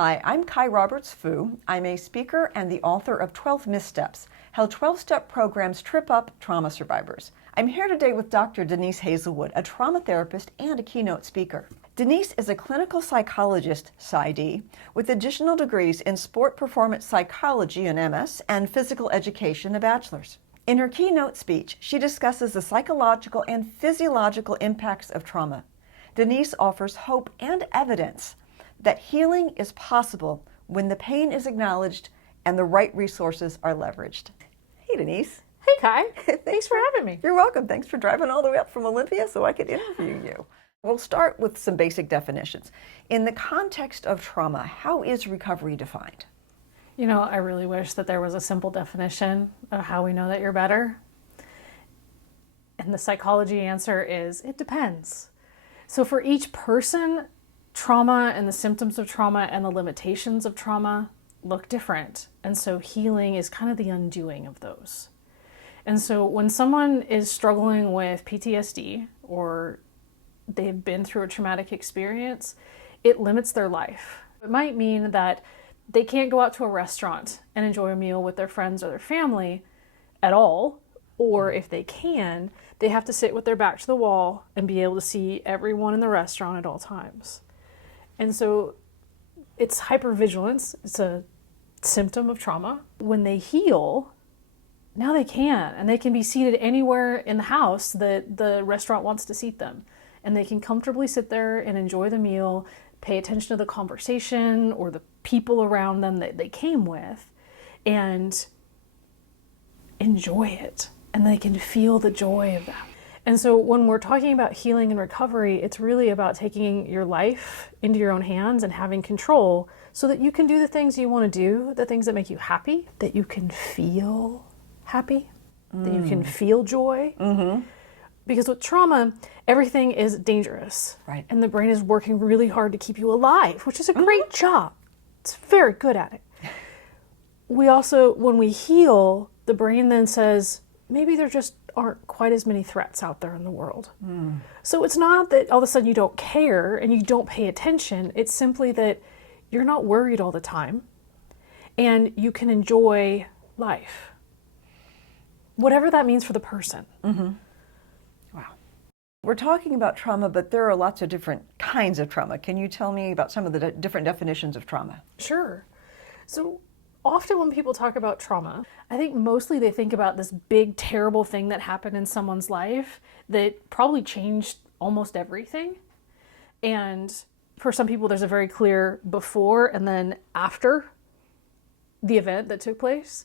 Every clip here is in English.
Hi, I'm Kai Roberts-Fu. I'm a speaker and the author of 12 Missteps, How 12-Step Programs Trip Up Trauma Survivors. I'm here today with Dr. Denise Haselwood, a trauma therapist and a keynote speaker. Denise is a clinical psychologist, PsyD, with additional degrees in sport performance psychology, an MS, and physical education, a bachelor's. In her keynote speech, she discusses the psychological and physiological impacts of trauma. Denise offers hope and evidence that healing is possible when the pain is acknowledged and the right resources are leveraged. Hey, Denise. Hey, Kai. Thanks for having me. You're welcome. Thanks for driving all the way up from Olympia so I could interview you. We'll start with some basic definitions. In the context of trauma, how is recovery defined? You know, I really wish that there was a simple definition of how we know that you're better. And the psychology answer is, it depends. So for each person, trauma and the symptoms of trauma and the limitations of trauma look different. And so healing is kind of the undoing of those. And so when someone is struggling with PTSD or they've been through a traumatic experience, it limits their life. It might mean that they can't go out to a restaurant and enjoy a meal with their friends or their family at all. Or if they can, they have to sit with their back to the wall and be able to see everyone in the restaurant at all times. And so it's hypervigilance. It's a symptom of trauma. When they heal, now they can, and they can be seated anywhere in the house that the restaurant wants to seat them. And they can comfortably sit there and enjoy the meal, pay attention to the conversation or the people around them that they came with, and enjoy it. And they can feel the joy of that. And so when we're talking about healing and recovery, it's really about taking your life into your own hands and having control so that you can do the things you want to do, the things that make you happy, that you can feel happy, that you can feel joy. Mm-hmm. Because with trauma, everything is dangerous. Right. And the brain is working really hard to keep you alive, which is a great job. It's very good at it. We also, when we heal, the brain then says, maybe there just aren't quite as many threats out there in the world. So it's not that all of a sudden you don't care and you don't pay attention. It's simply that you're not worried all the time and you can enjoy life. Whatever that means for the person. Mm-hmm. Wow. We're talking about trauma, but there are lots of different kinds of trauma. Can you tell me about some of the different definitions of trauma? Sure. So often when people talk about trauma, I think mostly they think about this big, terrible thing that happened in someone's life that probably changed almost everything. And for some people, there's a very clear before and then after the event that took place.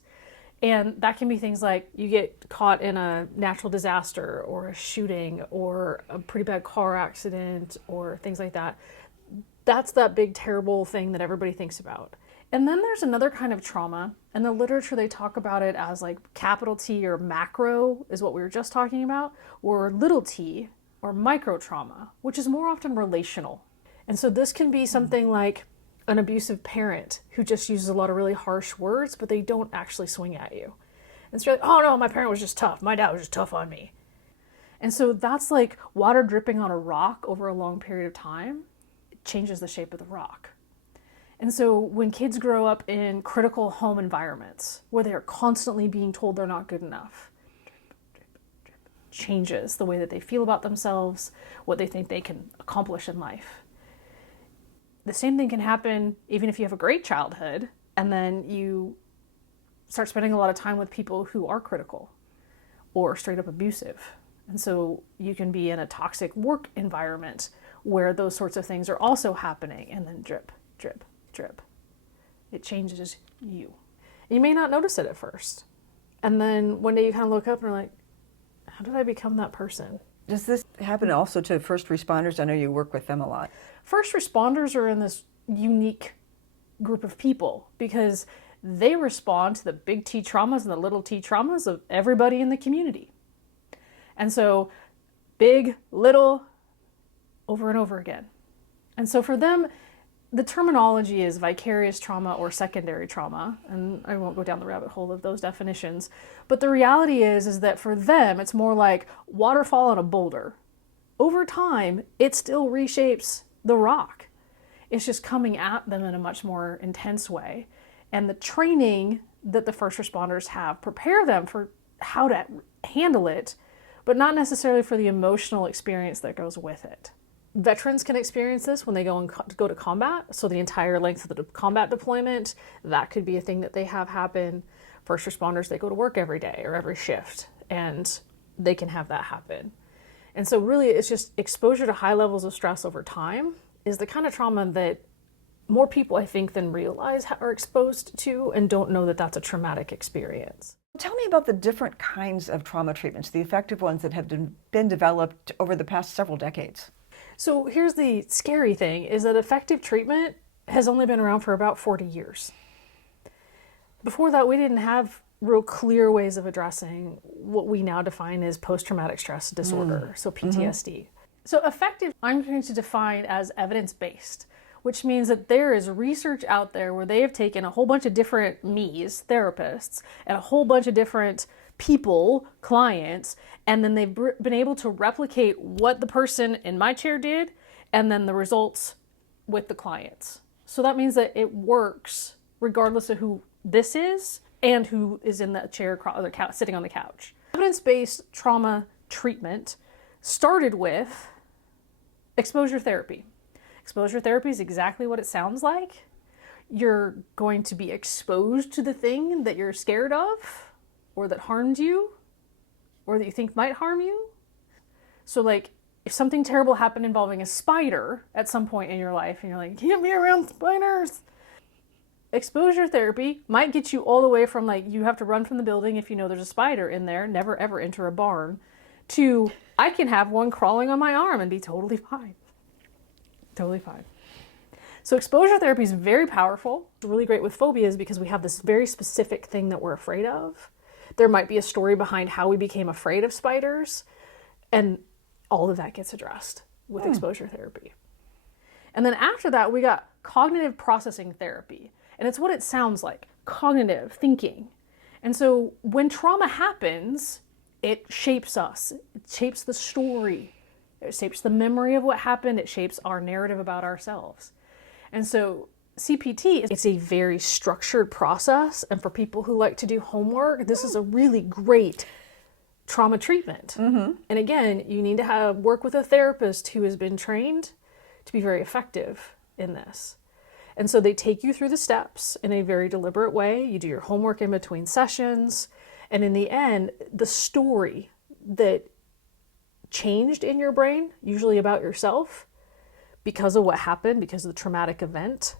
And that can be things like you get caught in a natural disaster or a shooting or a pretty bad car accident or things like that. That's that big, terrible thing that everybody thinks about. And then there's another kind of trauma. In the literature, they talk about it as like capital T or macro is what we were just talking about, or little t or micro trauma, which is more often relational. And so this can be something like an abusive parent who just uses a lot of really harsh words, but they don't actually swing at you. And so you're like, oh no, my parent was just tough. My dad was just tough on me. And so that's like water dripping on a rock over a long period of time. It changes the shape of the rock. And so when kids grow up in critical home environments where they are constantly being told they're not good enough, changes the way that they feel about themselves, what they think they can accomplish in life. The same thing can happen even if you have a great childhood and then you start spending a lot of time with people who are critical or straight up abusive. And so you can be in a toxic work environment where those sorts of things are also happening, and then drip, drip, drip. It changes you. You may not notice it at first. And then one day you kind of look up and are like, how did I become that person? Does this happen also to first responders? I know you work with them a lot. First responders are in this unique group of people because they respond to the big T traumas and the little t traumas of everybody in the community. And so big, little, over and over again. And so for them, the terminology is vicarious trauma or secondary trauma, and I won't go down the rabbit hole of those definitions, but the reality is that for them, it's more like waterfall on a boulder. Over time, it still reshapes the rock. It's just coming at them in a much more intense way. And the training that the first responders have prepare them for how to handle it, but not necessarily for the emotional experience that goes with it. Veterans can experience this when they go to combat. So the entire length of the combat deployment, that could be a thing that they have happen. First responders, they go to work every day or every shift, and they can have that happen. And so really it's just exposure to high levels of stress over time is the kind of trauma that more people, I think, than realize are exposed to and don't know that that's a traumatic experience. Tell me about the different kinds of trauma treatments, the effective ones that have been developed over the past several decades. So here's the scary thing, is that effective treatment has only been around for about 40 years. Before that, we didn't have real clear ways of addressing what we now define as post-traumatic stress disorder, so PTSD. So effective, I'm going to define as evidence-based, which means that there is research out there where they have taken a whole bunch of different me's, therapists, and a whole bunch of different people, clients, and then they've been able to replicate what the person in my chair did, and then the results with the clients. So that means that it works regardless of who this is and who is in the chair or sitting on the couch. Evidence-based trauma treatment started with exposure therapy. Exposure therapy is exactly what it sounds like. You're going to be exposed to the thing that you're scared of, or that harmed you, or that you think might harm you. So like, if something terrible happened involving a spider at some point in your life, and you're like, get me around spiders. Exposure therapy might get you all the way from like, you have to run from the building if you know there's a spider in there, never ever enter a barn, to I can have one crawling on my arm and be totally fine. Totally fine. So exposure therapy is very powerful. It's really great with phobias because we have this very specific thing that we're afraid of. There might be a story behind how we became afraid of spiders, and all of that gets addressed with exposure therapy. And then after that, we got cognitive processing therapy. And it's what it sounds like, cognitive thinking. And so when trauma happens, it shapes us. It shapes the story. It shapes the memory of what happened. It shapes our narrative about ourselves. And so CPT, it's a very structured process. And for people who like to do homework, this is a really great trauma treatment. And again, you need to work with a therapist who has been trained to be very effective in this. And so they take you through the steps in a very deliberate way. You do your homework in between sessions. And in the end, the story that changed in your brain, usually about yourself, because of what happened, because of the traumatic event,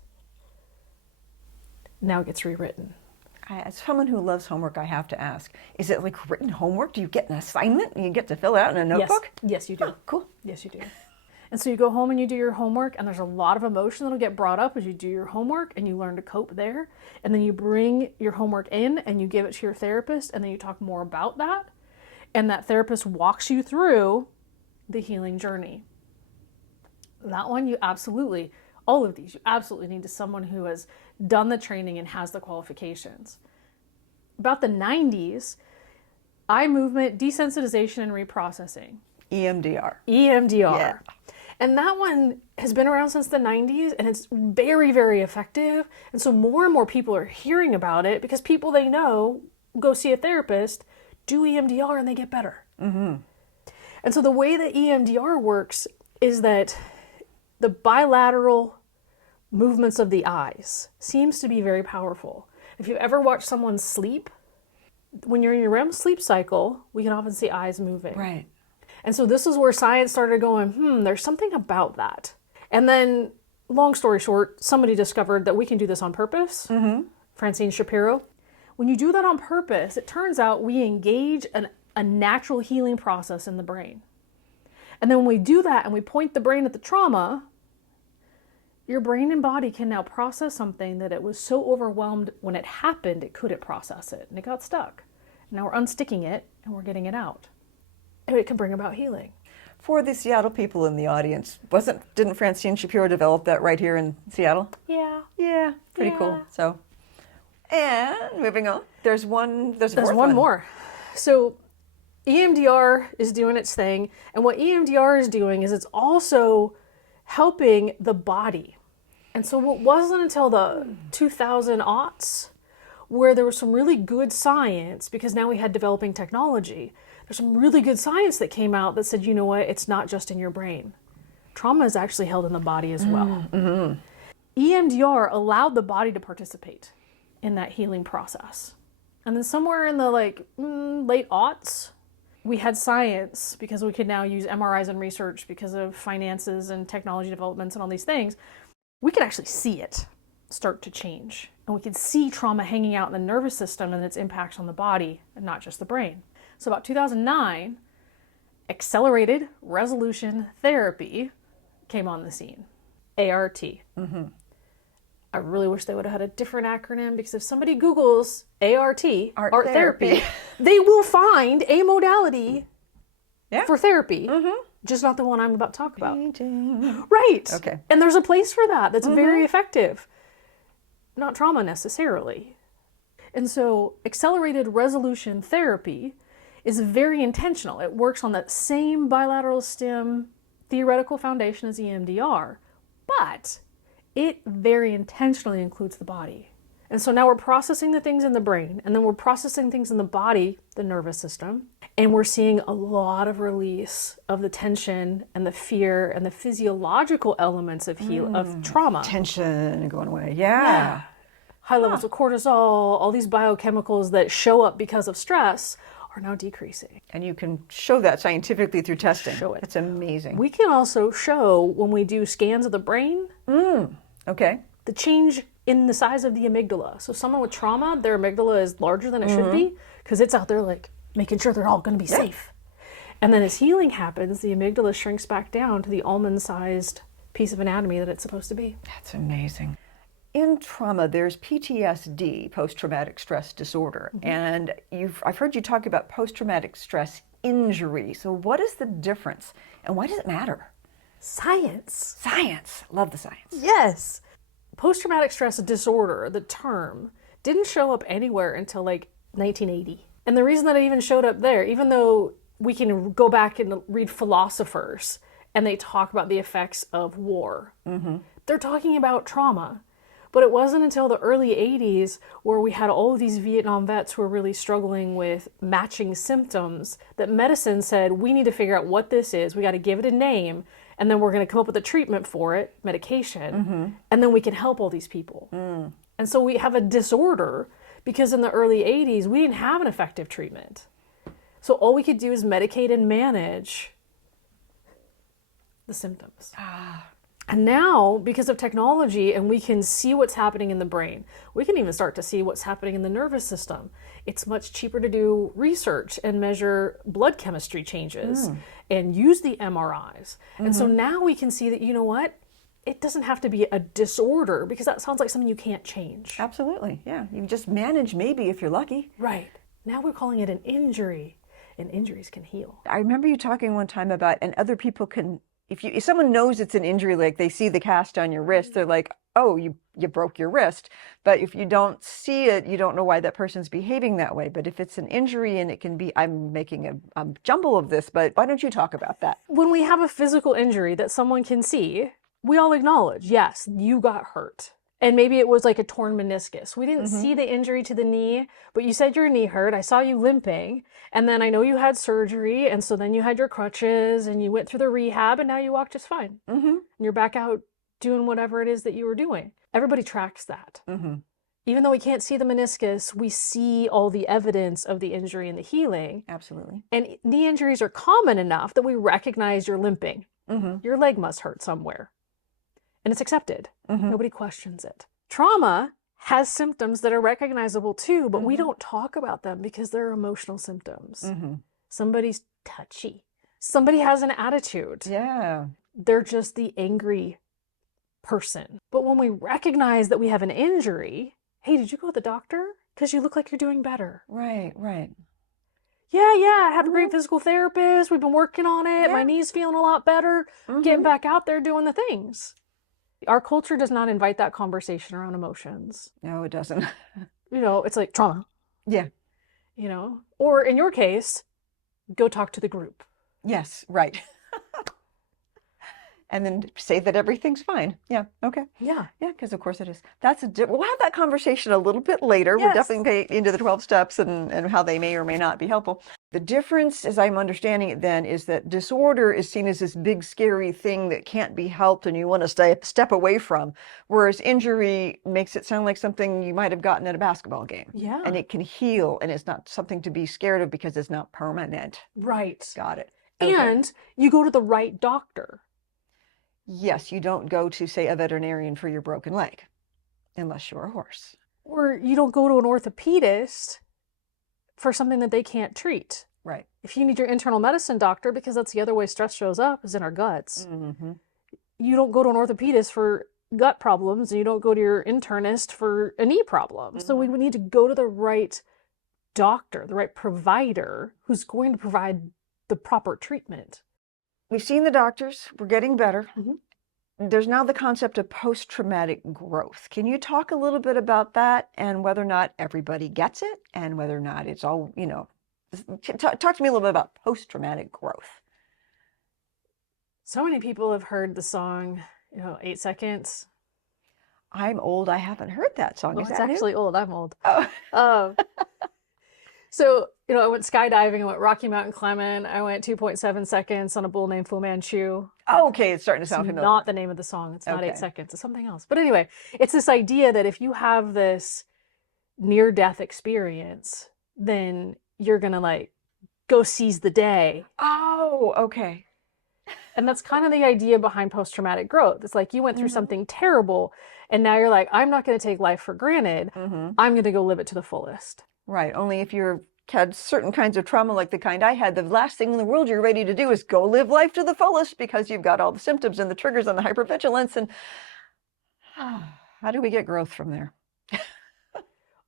now gets rewritten. As someone who loves homework, I have to ask, is it like written homework? Do you get an assignment and you get to fill it out in a notebook? Yes, you do. Oh, cool. Yes, you do. And so you go home and you do your homework, and there's a lot of emotion that'll get brought up as you do your homework, and you learn to cope there. And then you bring your homework in and you give it to your therapist, and then you talk more about that. And that therapist walks you through the healing journey. That one, all of these, you absolutely need someone who has done the training and has the qualifications. About the 90s, eye movement desensitization and reprocessing. EMDR. Yeah. And that one has been around since the 90s, and it's very, very effective. And so more and more people are hearing about it because people they know go see a therapist, do EMDR, and they get better. And so the way that EMDR works is that the bilateral movements of the eyes seems to be very powerful. If you ever watch someone sleep, when you're in your REM sleep cycle, we can often see eyes moving. Right. And so this is where science started going, there's something about that. And then, long story short, somebody discovered that we can do this on purpose. Francine Shapiro. When you do that on purpose, it turns out we engage a natural healing process in the brain. And then when we do that and we point the brain at the trauma, your brain and body can now process something that it was so overwhelmed when it happened, it couldn't process it, and it got stuck. Now we're unsticking it and we're getting it out. And it can bring about healing. For the Seattle people in the audience, didn't Francine Shapiro develop that right here in Seattle? Yeah. Pretty cool. So, and moving on, there's one more. So EMDR is doing its thing, and what EMDR is doing is it's also helping the body. And so it wasn't until the 2000 aughts where there was some really good science, because now we had developing technology. There's some really good science that came out that said, you know what, it's not just in your brain. Trauma is actually held in the body as well. Mm-hmm. EMDR allowed the body to participate in that healing process. And then somewhere in the late aughts, we had science, because we could now use MRIs and research because of finances and technology developments and all these things. We could actually see it start to change. And we could see trauma hanging out in the nervous system and its impacts on the body and not just the brain. So about 2009, accelerated resolution therapy came on the scene. ART. Mm-hmm. I really wish they would have had a different acronym, because if somebody Googles ART, art therapy, they will find a modality for therapy. Mm-hmm. Just not the one I'm about to talk about. Right. Okay. And there's a place for that that's very effective. Not trauma necessarily. And so accelerated resolution therapy is very intentional. It works on that same bilateral stem theoretical foundation as EMDR, but it very intentionally includes the body. And so now we're processing the things in the brain, and then we're processing things in the body, the nervous system, and we're seeing a lot of release of the tension and the fear and the physiological elements of of trauma. Tension going away, yeah. High levels of cortisol, all these biochemicals that show up because of stress are now decreasing. And you can show that scientifically through testing. Show it. That's amazing. We can also show, when we do scans of the brain, okay, the change in the size of the amygdala. So someone with trauma, their amygdala is larger than it should be, because it's out there like making sure they're all going to be safe. And then as healing happens, the amygdala shrinks back down to the almond-sized piece of anatomy that it's supposed to be. That's amazing. In trauma, there's PTSD, post-traumatic stress disorder, and I've heard you talk about post-traumatic stress injury. So what is the difference, and why does it matter? Science. Science. Love the science. Yes. Post-traumatic stress disorder, the term, didn't show up anywhere until 1980. And the reason that it even showed up there, even though we can go back and read philosophers and they talk about the effects of war, they're talking about trauma. But it wasn't until the early 80s where we had all of these Vietnam vets who were really struggling with matching symptoms that medicine said, we need to figure out what this is. We got to give it a name, and then we're going to come up with a treatment for it, medication, and then we can help all these people. And so we have a disorder because in the early 80s, we didn't have an effective treatment. So all we could do is medicate and manage the symptoms. And now, because of technology, and we can see what's happening in the brain, we can even start to see what's happening in the nervous system. It's much cheaper to do research and measure blood chemistry changes and use the MRIs. And so now we can see that, you know what? It doesn't have to be a disorder, because that sounds like something you can't change. Absolutely, yeah. You can just manage, maybe, if you're lucky. Right. Now we're calling it an injury, and injuries can heal. I remember you talking one time about, and other people can, if someone knows it's an injury, like they see the cast on your wrist, they're like, oh, you broke your wrist. But if you don't see it, you don't know why that person's behaving that way. But if it's an injury, and it can be, I'm making a jumble of this, but why don't you talk about that? When we have a physical injury that someone can see, we all acknowledge, yes, you got hurt. And maybe it was like a torn meniscus. We didn't see the injury to the knee, but you said your knee hurt. I saw you limping. And then I know you had surgery. And so then you had your crutches and you went through the rehab, and now you walk just fine. And you're back out doing whatever it is that you were doing. Everybody tracks that. Even though we can't see the meniscus, we see all the evidence of the injury and the healing. Absolutely. And knee injuries are common enough that we recognize you're limping. Your leg must hurt somewhere. And it's accepted. Nobody questions it. Trauma has symptoms that are recognizable too, but we don't talk about them because they're emotional symptoms. Somebody's touchy. Somebody has an attitude. Yeah. They're just the angry person. But when we recognize that we have an injury, hey, did you go to the doctor? Because you look like you're doing better. Right, right. Yeah, I have a great physical therapist. We've been working on it. My knee's feeling a lot better. Getting back out there doing the things. Our culture does not invite that conversation around emotions. No, it doesn't. It's like trauma. Yeah. Or in your case, go talk to the group. Yes, right. and then say that everything's fine. Yeah, okay. Yeah. Yeah, because of course it is. We'll have that conversation a little bit later. We're Yes. definitely going to get into the 12 steps and how they may or may not be helpful. The difference, as I'm understanding it then, is that disorder is seen as this big, scary thing that can't be helped and you want to step away from, whereas injury makes it sound like something you might have gotten at a basketball game. Yeah. And it can heal, and it's not something to be scared of because it's not permanent. Right. Got it. And you go to the right doctor. Yes, you don't go to, say, a veterinarian for your broken leg, unless you're a horse. Or you don't go to an orthopedist for something that they can't treat. Right. If you need your internal medicine doctor, because that's the other way stress shows up, is in our guts. Mm-hmm. You don't go to an orthopedist for gut problems, and you don't go to your internist for a knee problem. Mm-hmm. So we would need to go to the right doctor, the right provider, who's going to provide the proper treatment. We've seen the doctors. We're getting better. Mm-hmm. There's now the concept of post-traumatic growth. Can you talk a little bit about that and whether or not everybody gets it and whether or not it's all, talk to me a little bit about post-traumatic growth. So many people have heard the song, 8 Seconds. I'm old. I haven't heard that song. Well, Is it's that actually old. I'm old. Oh. So, I went skydiving, I went Rocky Mountain climbing, I went 2.7 seconds on a bull named Fu Manchu. Oh, okay, it's starting to sound It's familiar. not the name of the song. It's not Okay. 8 seconds. It's something else. But anyway, it's this idea that if you have this near-death experience, then you're going to go seize the day. Oh, okay. And that's kind of the idea behind post-traumatic growth. It's like you went through something terrible, and now you're like, I'm not going to take life for granted. Mm-hmm. I'm going to go live it to the fullest. Right. Only if you've had certain kinds of trauma like the kind I had, the last thing in the world you're ready to do is go live life to the fullest because you've got all the symptoms and the triggers and the hypervigilance. And how do we get growth from there?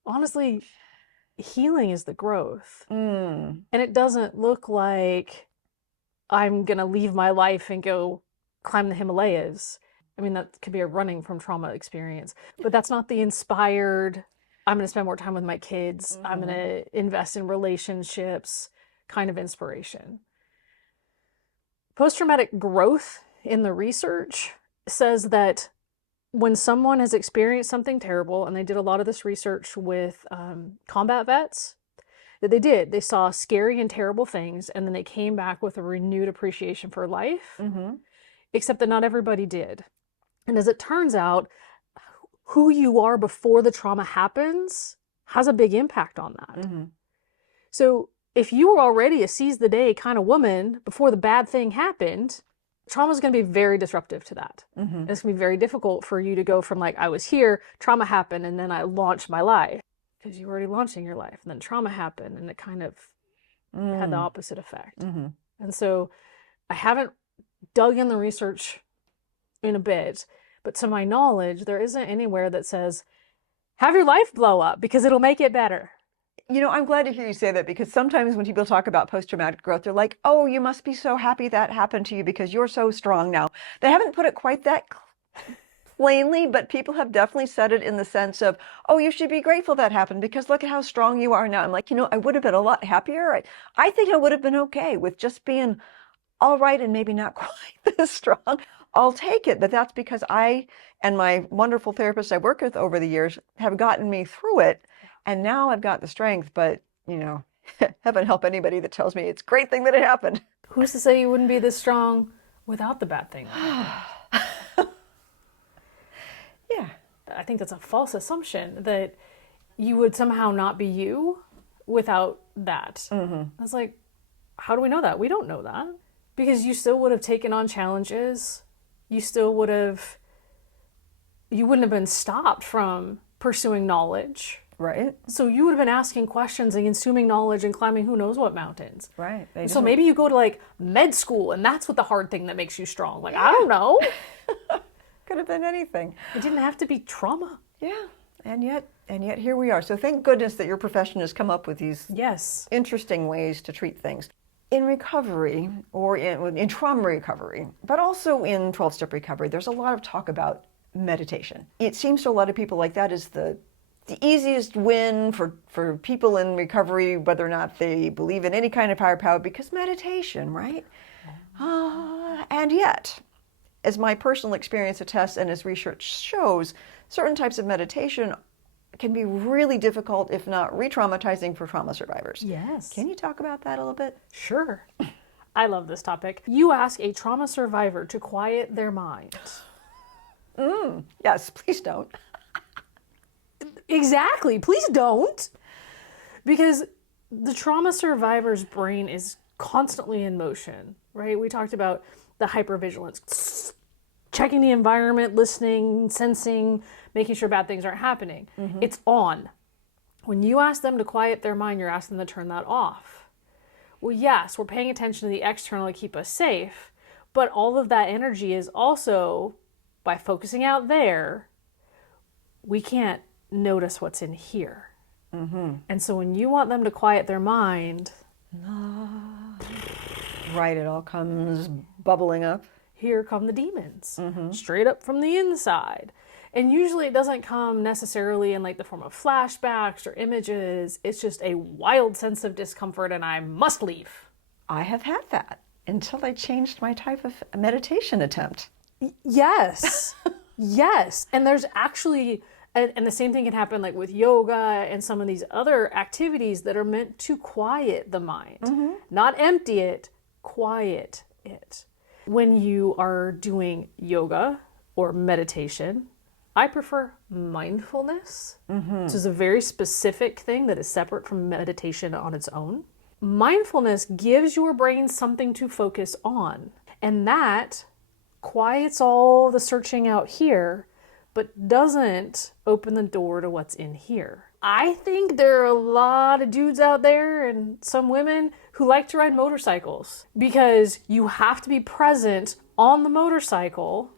Honestly, healing is the growth. Mm. And it doesn't look like I'm going to leave my life and go climb the Himalayas. I mean, that could be a running from trauma experience, but that's not the inspired, I'm going to spend more time with my kids. I'm going to invest in relationships kind of inspiration. Post-traumatic growth in the research says that when someone has experienced something terrible, and they did a lot of this research with combat vets, that they saw scary and terrible things, and then they came back with a renewed appreciation for life, except that not everybody did. And as it turns out, who you are before the trauma happens has a big impact on that. So if you were already a seize the day kind of woman before the bad thing happened, trauma is going to be very disruptive to that. And it's going to be very difficult for you to go from I was here, trauma happened, and then I launched my life. Because you were already launching your life, and then trauma happened, and it kind of had the opposite effect. And so I haven't dug in the research in a bit, but to my knowledge, there isn't anywhere that says, have your life blow up because it'll make it better. I'm glad to hear you say that, because sometimes when people talk about post-traumatic growth, they're like, oh, you must be so happy that happened to you because you're so strong now. They haven't put it quite that plainly, but people have definitely said it in the sense of, oh, you should be grateful that happened because look at how strong you are now. I'm like, I would have been a lot happier. I think I would have been okay with just being all right and maybe not quite this strong. I'll take it. But that's because I and my wonderful therapist I worked with over the years have gotten me through it. And now I've got the strength, but, heaven help anybody that tells me it's a great thing that it happened. Who's to say you wouldn't be this strong without the bad thing? Yeah. I think that's a false assumption that you would somehow not be you without that. It's like, how do we know that? We don't know that. Because you still would have taken on challenges. You wouldn't have been stopped from pursuing knowledge. Right. So you would have been asking questions and consuming knowledge and climbing who knows what mountains. Right. So maybe you go to med school and that's what the hard thing that makes you strong. I don't know. Could have been anything. It didn't have to be trauma. Yeah. And yet here we are. So thank goodness that your profession has come up with these interesting ways to treat things. In recovery, or in trauma recovery, but also in 12-step recovery, there's a lot of talk about meditation. It seems to a lot of people like that is the easiest win for people in recovery, whether or not they believe in any kind of higher power, because meditation, right? And yet, as my personal experience attests and as research shows, certain types of meditation can be really difficult, if not re-traumatizing, for trauma survivors. Yes. Can you talk about that a little bit? Sure. I love this topic. You ask a trauma survivor to quiet their mind. Yes, please don't. Exactly. Please don't. Because the trauma survivor's brain is constantly in motion, right? We talked about the hypervigilance, checking the environment, listening, sensing, making sure bad things aren't happening. It's on. When you ask them to quiet their mind, you're asking them to turn that off. Well, yes, we're paying attention to the external to keep us safe, but all of that energy is also, by focusing out there, we can't notice what's in here. And so when you want them to quiet their mind, Right, it all comes bubbling up. here come the demons, straight up from the inside. And usually it doesn't come necessarily in like the form of flashbacks or images. It's just a wild sense of discomfort and I must leave. I have had that until I changed my type of meditation attempt. Yes. Yes. And there's actually, and the same thing can happen like with yoga and some of these other activities that are meant to quiet the mind, not empty it, quiet it. When you are doing yoga or meditation, I prefer mindfulness, which is a very specific thing that is separate from meditation on its own. Mindfulness gives your brain something to focus on, and that quiets all the searching out here, but doesn't open the door to what's in here. I think there are a lot of dudes out there and some women who like to ride motorcycles because you have to be present on the motorcycle,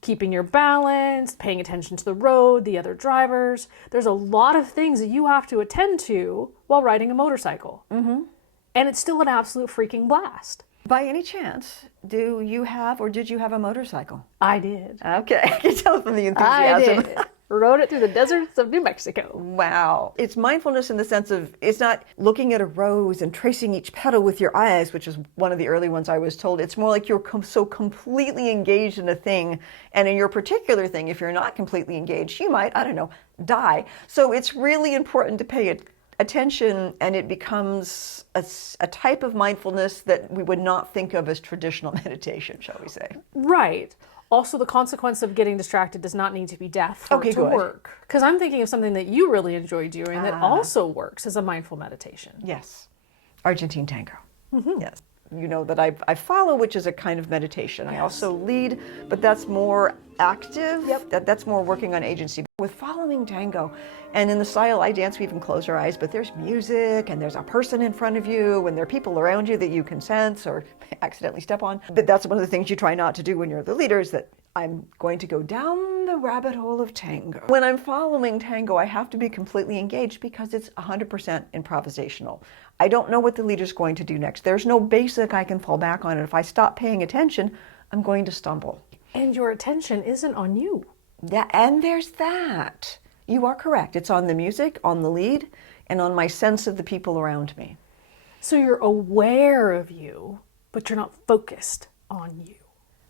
keeping your balance, paying attention to the road, the other drivers. There's a lot of things that you have to attend to while riding a motorcycle. And it's still an absolute freaking blast. By any chance, do you have or did you have a motorcycle? I did. Okay, I can tell from the I enthusiasm. did. Rode it through the deserts of New Mexico. Wow. It's mindfulness in the sense of it's not looking at a rose and tracing each petal with your eyes, which is one of the early ones I was told. It's more like you're so completely engaged in a thing. And in your particular thing, if you're not completely engaged, you might, I don't know, die. So it's really important to pay attention, and it becomes a type of mindfulness that we would not think of as traditional meditation, shall we say. Right. Also, the consequence of getting distracted does not need to be death for it to work. Because I'm thinking of something that you really enjoy doing that also works as a mindful meditation. Yes. Argentine tango. Yes. You know that I follow, which is a kind of meditation. I also lead, but that's more active. That's more working on agency. With following tango, and in the style I dance, we even close our eyes, but there's music, and there's a person in front of you, and there are people around you that you can sense or accidentally step on. But that's one of the things you try not to do when you're the leader, is that I'm going to go down the rabbit hole of tango. When I'm following tango, I have to be completely engaged because it's 100% improvisational. I don't know what the leader's going to do next. There's no basic I can fall back on, and if I stop paying attention, I'm going to stumble. And your attention isn't on you. Yeah, and there's that. You are correct. It's on the music, on the lead, and on my sense of the people around me. So you're aware of you, but you're not focused on you.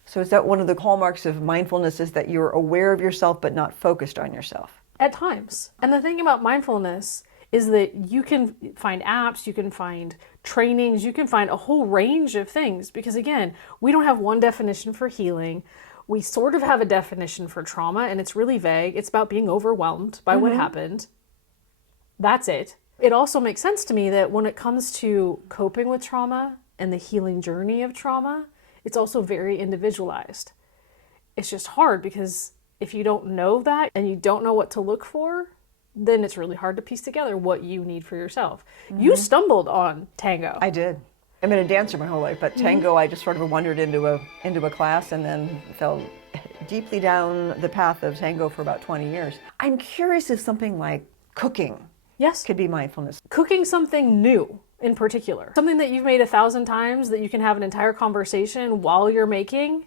So is that one of the hallmarks of mindfulness, is that you're aware of yourself but not focused on yourself? At times. And the thing about mindfulness is that you can find apps, you can find trainings, you can find a whole range of things. Because again, we don't have one definition for healing. We sort of have a definition for trauma, and it's really vague. It's about being overwhelmed by what happened. That's it. It also makes sense to me that when it comes to coping with trauma and the healing journey of trauma, it's also very individualized. It's just hard because if you don't know that and you don't know what to look for, then it's really hard to piece together what you need for yourself. You stumbled on tango. I did. I've been a dancer my whole life, but tango, I just sort of wandered into a class and then fell deeply down the path of tango for about 20 years. I'm curious if something like cooking could be mindfulness. Cooking something new in particular. Something that you've made 1,000 times that you can have an entire conversation while you're making.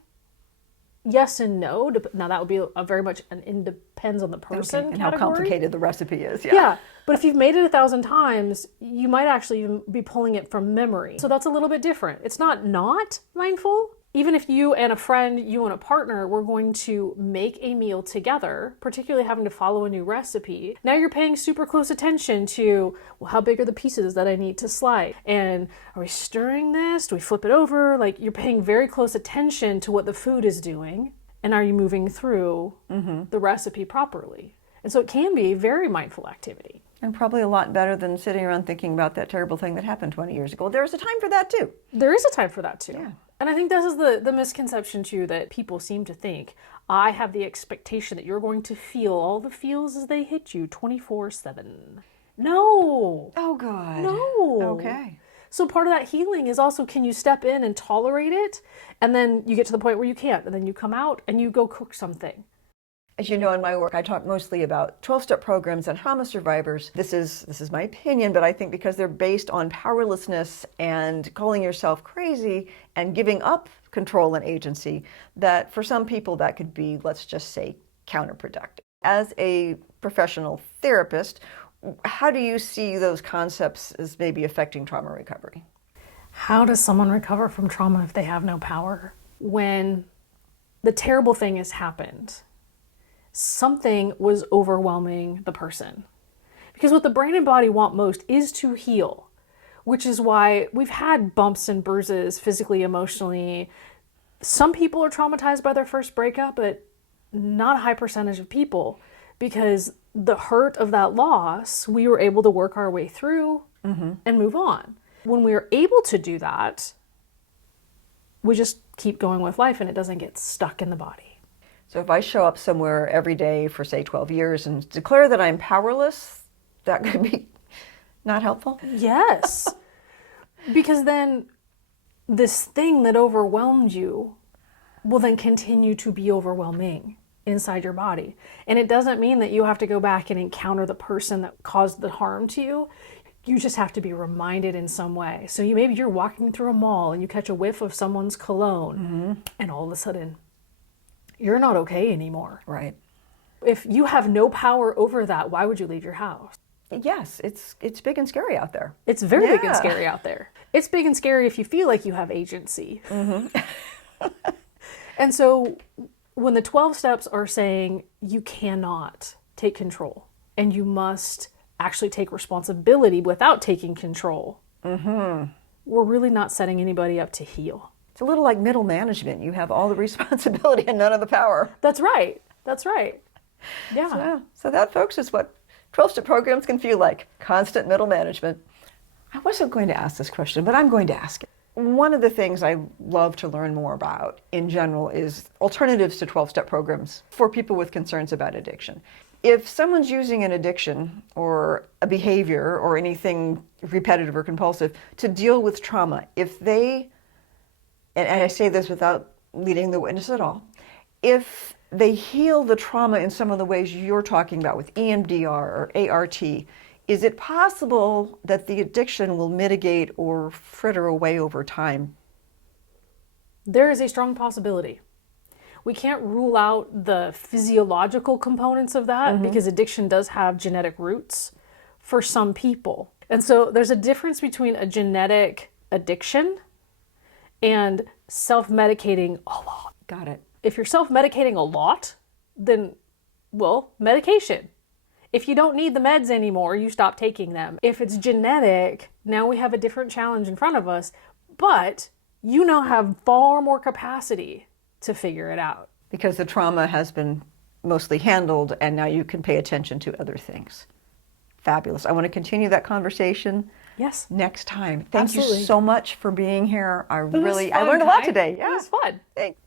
Yes and no. Now that would be very much depends on the person and category. how complicated the recipe is. Yeah. But if you've made it 1,000 times, you might actually even be pulling it from memory. So that's a little bit different. It's not mindful. Even if you and a friend, you and a partner, were going to make a meal together, particularly having to follow a new recipe, now you're paying super close attention to, well, how big are the pieces that I need to slice? And are we stirring this? Do we flip it over? Like, you're paying very close attention to what the food is doing. And are you moving through the recipe properly? And so it can be a very mindful activity. And probably a lot better than sitting around thinking about that terrible thing that happened 20 years ago. There's a time for that too. There is a time for that too. Yeah. And I think this is the misconception too, that people seem to think, I have the expectation that you're going to feel all the feels as they hit you 24/7. No. Oh, God. No. Okay. So part of that healing is also, can you step in and tolerate it? And then you get to the point where you can't. And then you come out and you go cook something. As you know, in my work, I talk mostly about 12-step programs and trauma survivors. This is my opinion, but I think because they're based on powerlessness and calling yourself crazy and giving up control and agency, that for some people that could be, let's just say, counterproductive. As a professional therapist, how do you see those concepts as maybe affecting trauma recovery? How does someone recover from trauma if they have no power? When the terrible thing has happened, something was overwhelming the person. Because what the brain and body want most is to heal, which is why we've had bumps and bruises physically, emotionally. Some people are traumatized by their first breakup, but not a high percentage of people, because the hurt of that loss, we were able to work our way through and move on. When we are able to do that, we just keep going with life and it doesn't get stuck in the body. So if I show up somewhere every day for, say, 12 years and declare that I'm powerless, that could be not helpful? Yes. Because then this thing that overwhelmed you will then continue to be overwhelming inside your body. And it doesn't mean that you have to go back and encounter the person that caused the harm to you. You just have to be reminded in some way. So maybe you're walking through a mall and you catch a whiff of someone's cologne and all of a sudden you're not okay anymore. Right. If you have no power over that, why would you leave your house? Yes, it's big and scary out there. It's very big and scary out there. It's big and scary if you feel like you have agency. And so when the 12 steps are saying you cannot take control and you must actually take responsibility without taking control, we're really not setting anybody up to heal. It's a little like middle management. You have all the responsibility and none of the power. That's right. That's right. Yeah. So that, folks, is what 12-step programs can feel like. Constant middle management. I wasn't going to ask this question, but I'm going to ask it. One of the things I love to learn more about in general is alternatives to 12-step programs for people with concerns about addiction. If someone's using an addiction or a behavior or anything repetitive or compulsive to deal with trauma, if they, and I say this without leading the witness at all, if they heal the trauma in some of the ways you're talking about with EMDR or ART, is it possible that the addiction will mitigate or fritter away over time? There is a strong possibility. We can't rule out the physiological components of that because addiction does have genetic roots for some people. And so there's a difference between a genetic addiction and self-medicating a lot. Got it. If you're self-medicating a lot, then, well, medication. If you don't need the meds anymore, you stop taking them. If it's genetic, now we have a different challenge in front of us, but you now have far more capacity to figure it out. Because the trauma has been mostly handled and now you can pay attention to other things. Fabulous. I want to continue that conversation next time. Thank you so much for being here. I learned a lot today. Yeah. It was fun. Thanks.